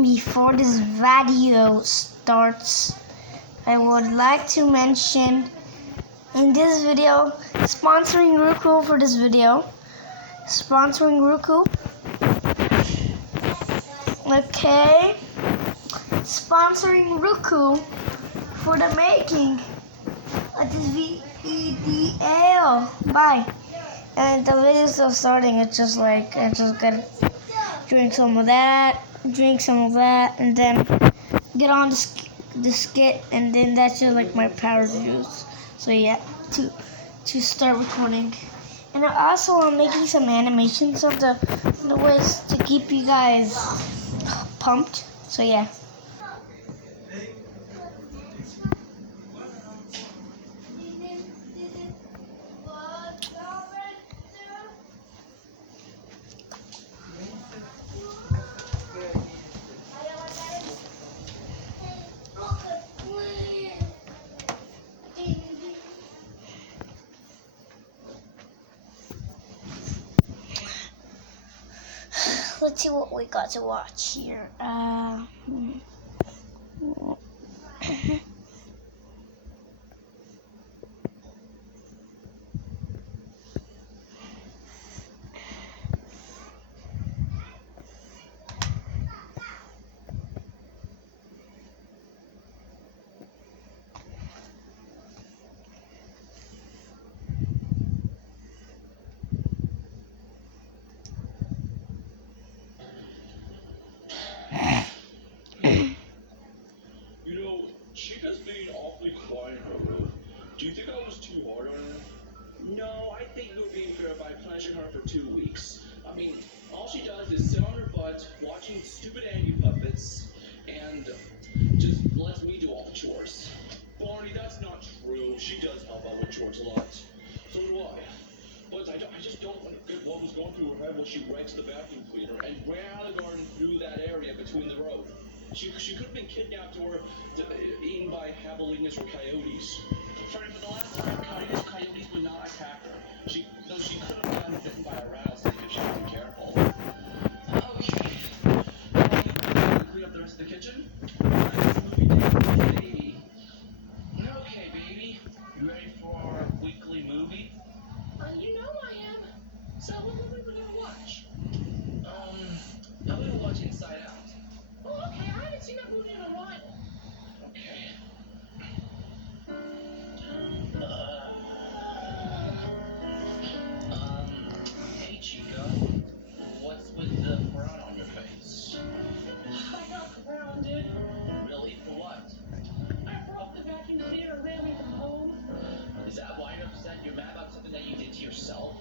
Before this video starts, I would like to mention in this video, sponsoring Roku for this video. Sponsoring Roku. Okay. Sponsoring Roku for the making of this video. Bye. And the video is still starting. It's just like I just gotta drink some of that, and then get on the skit, and then that's just like my power juice. So yeah, to start recording. And also I'm making some animations of the ways to keep you guys pumped. So yeah. Let's see what we got to watch here. Chica's being awfully quiet in her room. Do you think I was too hard on her? No, I think you were being fair by punishing her for 2 weeks. I mean, all she does is sit on her butt, watching stupid Andy puppets, and just lets me do all the chores. Barney, that's not true. She does help out with chores a lot. So do I. But I just don't get what was going through her head when she rakes the vacuum cleaner and ran out of the garden through that area between the road. She could have been kidnapped or eaten by javelinas or coyotes. Sorry, but the last time coyotes would not attack her. She could have gotten bitten by a rattlesnake if she wasn't careful. Okay. Clean up the rest of the kitchen? Baby. Okay, baby. You ready for our weekly movie? You know I am. So what movie are we gonna watch? I'm gonna watch Inside Out. Oh, okay. I haven't seen that movie in a while. Okay. Hey Chica, what's with the frown on your face? I got grounded. Really? For what? I broke the vacuum cleaner and ran away from home. Is that why you're upset? You're mad about something that you did to yourself?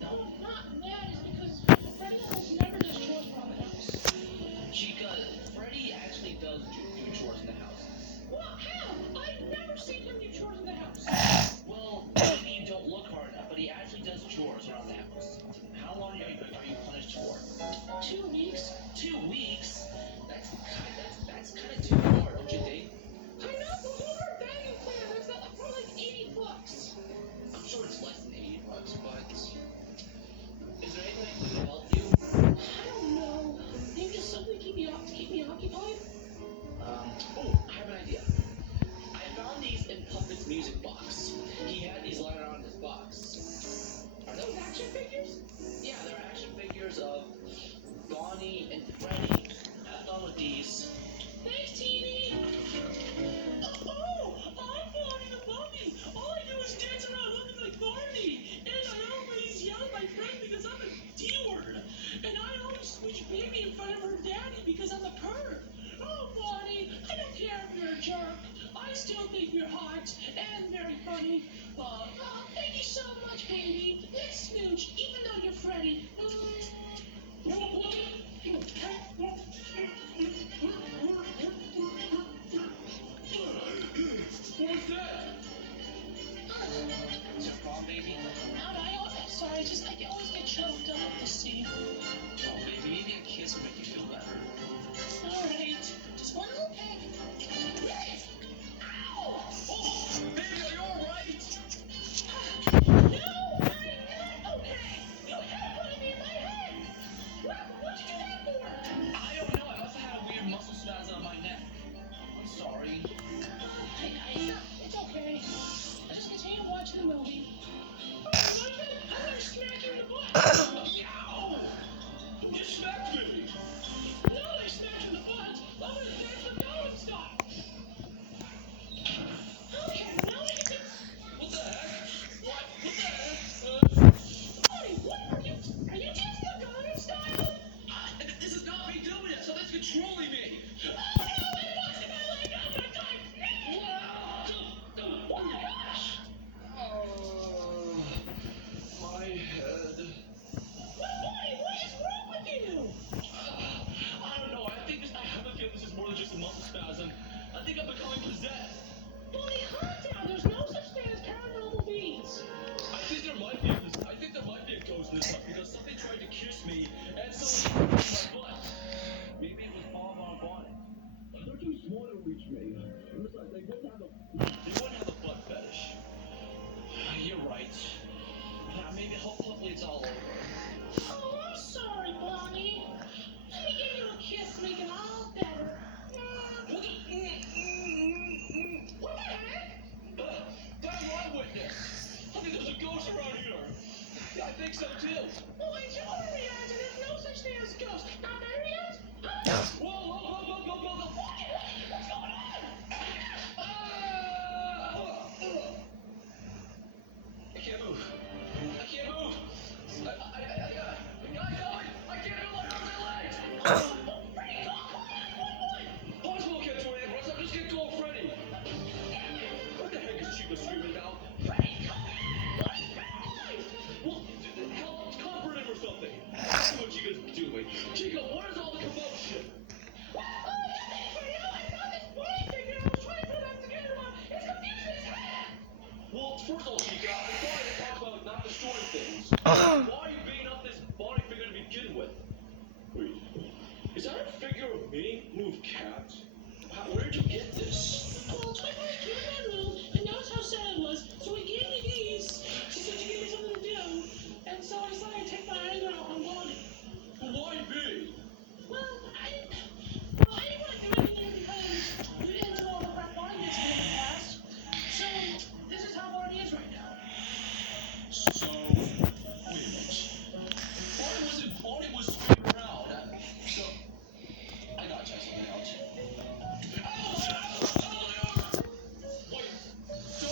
No, I'm not mad. It's because Freddie almost never does chores around the house. Chica, Freddie actually does do chores in the house. Well, how? I've never seen him do chores in the house. Well, maybe you don't look hard enough, but he actually does chores around the house. How long are you punished for? 2 weeks. 2 weeks? That's kind of too hard, don't you think? I know, but what our vacuum cleaner is that for like $80. I'm sure it's less than $80, but is there anything I can do to help you? I don't know. Maybe just something to keep me occupied. Oh, I have an idea. I found these in Puppet's music box. He had these lying around in his box. Are those Action figures? Yeah, they're action figures of Bonnie and Freddie. Have fun with these. Thanks, TV. Oh, I'm Bonnie the Puppy. All I do is dance around looking like Barney. And I always yell at my friend because I'm a D-word. And I always switch baby in front of her daddy because I'm a perv. Oh, Bonnie, I don't care if you're a jerk. I still think you're hot and very funny. Thank you so much, baby. Let's smooch, even though you're Freddie. What's that? Is your prom, baby? Sorry, I always get choked up with this scene. Oh, baby, maybe a kiss will make you feel better. Alright, just one little peck. Ow! Oh, baby, are you alright? No, I'm not okay. You had one of me in my head. What did you have for? I don't know. I also had a controlling me. Oh no, it busted my leg open. Oh my gosh. Oh, my head. Bonnie, what is wrong with you? I don't know. I have a feeling this is more than just a muscle spasm. I think I'm becoming possessed. Bonnie, calm down. There's no such thing as paranormal beings. I think there might be a ghost in this house because something tried to kiss me and someone touched my butt. Maybe it was Bob on Bonnet. They're too small to reach me. Besides, they wouldn't have a butt fetish. You're right. Maybe hopefully it's all over. Oh, I'm sorry, Bonnie. Let me give you a kiss to make it all better. What the heck? That's my witness. I think there's a ghost around here. Yeah, I think so too. Well, it's your reaction. There's no such thing as ghosts. Not there yet? Whoa. What's going on? I can't move. Guys, help me. I can't move my arms and legs. Freddy, call 911. Hospital can't do anything, Russ. I'm just gonna call Freddy. What the heck is Chica screaming about? Freddy, call 911. Well, help, comfort him or something. I see what Chica's doing. Chica, what is all the commotion? Oh, nothing, Freddy. I found this Bonnie figure. I was trying to put it back together, but it's confusing as heck. Well, first of all, Chica, I'm sorry to talk about not destroying things. Why are you beating up this Bonnie figure to begin with? Wait, is that a figure of me? Move, cat. Where did you get this? Well, Twilight came in my room and noticed how sad I was, so he gave me these. She said to give me something to do, and so I decided to take my anger out on Bonnie. Why me? Well, I didn't want to do anything because you didn't do all the crap Bonnie did to me in the past. So, this is how Bonnie is right now. So, wait a minute. Bonnie was spinning around. So, I gotta check something out. Wait, so,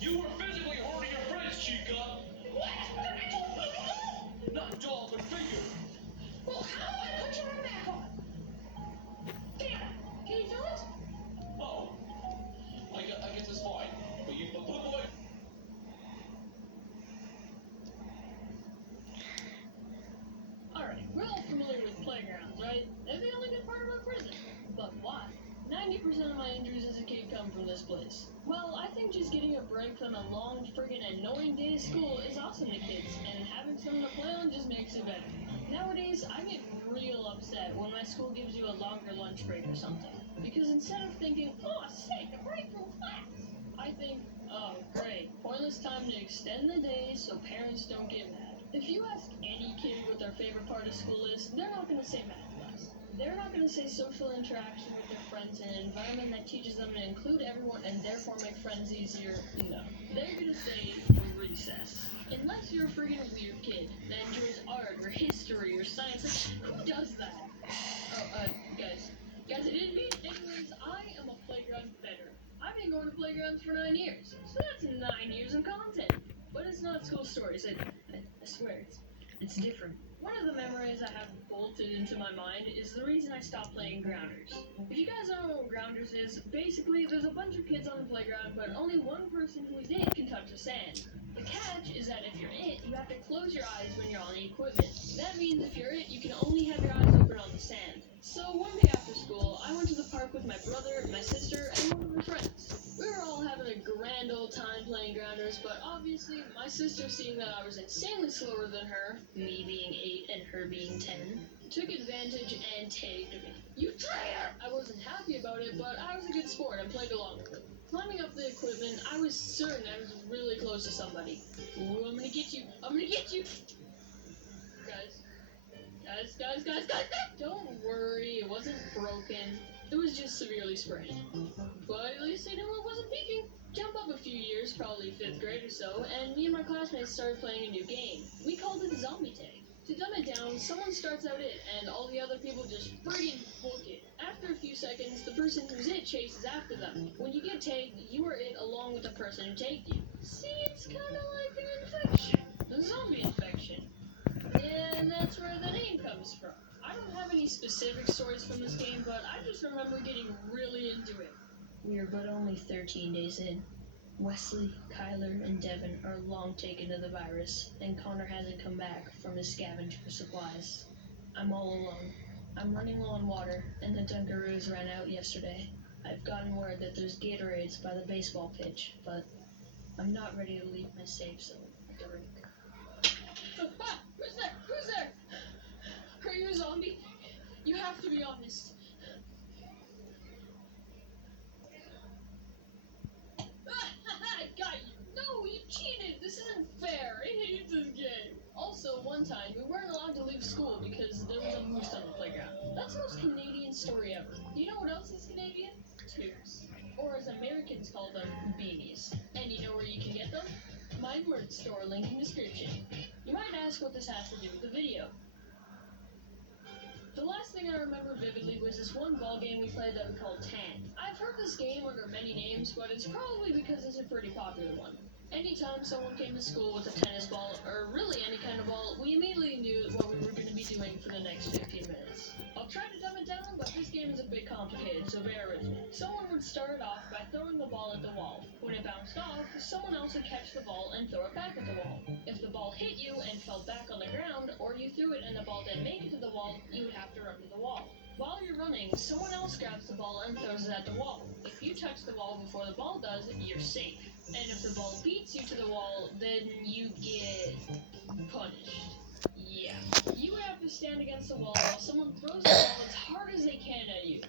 you were physically hurting your friends, Chica. What? Not doll, but figure. Well, how do I put your arm back on? There. Can you feel it? Oh, I guess it's fine. But you put away. Alright, we're all familiar with playgrounds, right? They're the only good part about prison. But why? 90% of my injuries as a kid come from this place. Well, I think just getting a break from a long, friggin' annoying day of school is awesome to kids, and having something to play on just makes it better. Nowadays, I get real upset when my school gives you a longer lunch break or something. Because instead of thinking, oh, sick, a break from class, I think, oh, great, pointless time to extend the day so parents don't get mad. If you ask any kid what their favorite part of school is, they're not going to say math class. They're not going to say social interaction with their friends in an environment that teaches them to include everyone and therefore make friends easier. No. They're going to say recess. Unless you're a friggin' weird kid that enjoys art or history or science. Like, who does that? Oh, guys, I didn't mean. Anyways, I am a playground veteran. I've been going to playgrounds for 9 years. So that's 9 years of content. But it's not school stories. I swear, it's different. One of the memories I have bolted into my mind is the reason I stopped playing grounders. If you guys don't know what grounders is, basically there's a bunch of kids on the playground, but only one person who is it can touch the sand. The catch is that if you're it, you have to close your eyes when you're on the equipment. That means if you're it, you can only have your eyes open on the sand. So one day after school, I went to the park with my brother, my sister, and one of her friends. We were all having a grand old time playing grounders, but obviously my sister, seeing that I was insanely slower than her, me being 8 and her being 10, took advantage and tagged me. You traitor! I wasn't happy about it, but I was a good sport and played along with it. Climbing up the equipment, I was certain I was really close to somebody. Ooh, I'm gonna get you! I'm gonna get you! Guys, don't worry, it wasn't broken. It was just severely sprained. But at least I knew I wasn't peeking. Jump up a few years, probably 5th grade or so, and me and my classmates started playing a new game. We called it zombie tag. To dumb it down, someone starts out it, and all the other people just friggin' book it. After a few seconds, the person who's it chases after them. When you get tagged, you are it along with the person who tagged you. See, it's kinda like an infection. A zombie infection. And that's where the name comes this from. I don't have any specific stories from this game, but I just remember getting really into it. We are but only 13 days in. Wesley, Kyler, and Devin are long taken to the virus, and Connor hasn't come back from his scavenge for supplies. I'm all alone. I'm running low on water, and the Dunkaroos ran out yesterday. I've gotten word that there's Gatorades by the baseball pitch, but I'm not ready to leave my safe zone at the rink. Ah! Who's there? Who's there? Are you a zombie? You have to be honest. I got you. No, you cheated. This isn't fair. I hate this game. Also, one time, we weren't allowed to leave school because there was a moose on the playground. That's the most Canadian story ever. You know what else is Canadian? Tubes. Or as Americans call them, beanies. And you know where you can get them? My merch store, link in description. You might ask what this has to do with the video. The last thing I remember vividly was this one ball game we played that we called Tan. I've heard this game under many names, but it's probably because it's a pretty popular one. Anytime someone came to school with a tennis ball, or really any kind of ball, we immediately knew what we were going to be doing for the next 15 minutes. I'll try to dumb it down, but this game is a bit complicated, so bear with me. Someone would start off by throwing the ball at the wall. When it bounced off, someone else would catch the ball and throw it back at the wall. If the ball hit you and fell back on the ground, or you threw it and the ball didn't make it to the wall, you would have to run to the wall. While you're running, someone else grabs the ball and throws it at the wall. If you touch the wall before the ball does, you're safe. And if the ball beats you to the wall, then you get punished. Yeah. You would have to stand against the wall while someone throws the ball as hard as they can at you.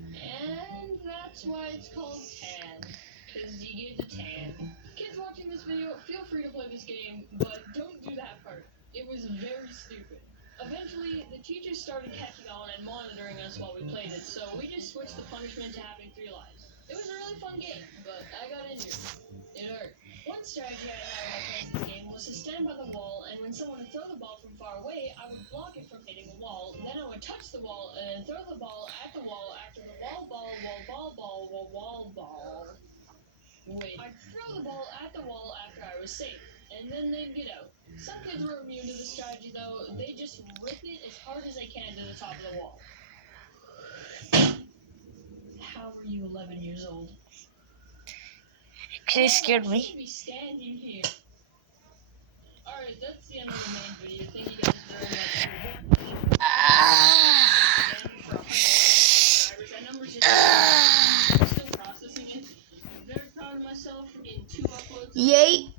And that's why it's called Tan. Because you get the tan. Kids watching this video, feel free to play this game, but don't do that part. It was very stupid. Eventually, the teachers started catching on and monitoring us while we played it, so we just switched the punishment to having 3 lives. It was a really fun game, but I got injured. It hurt. One strategy I had while playing this game was to stand by the wall, and when someone would throw the ball from far away, I would block it from hitting the wall. Then I would touch the wall and throw the ball at the wall after the wall. Wait, I'd throw the ball at the wall after I was safe, and then they'd get out. Some kids were immune to this strategy, though. They just rip it as hard as they can to the top of the wall. How are you 11 years old? She scared I me. shouldn't be standing here. Alright, that's the end of the main video. Thank you guys very much for watching. Again, for 100 subscribers. That number's just I'm still processing it. I'm very proud of myself in 2 uploads. Yay!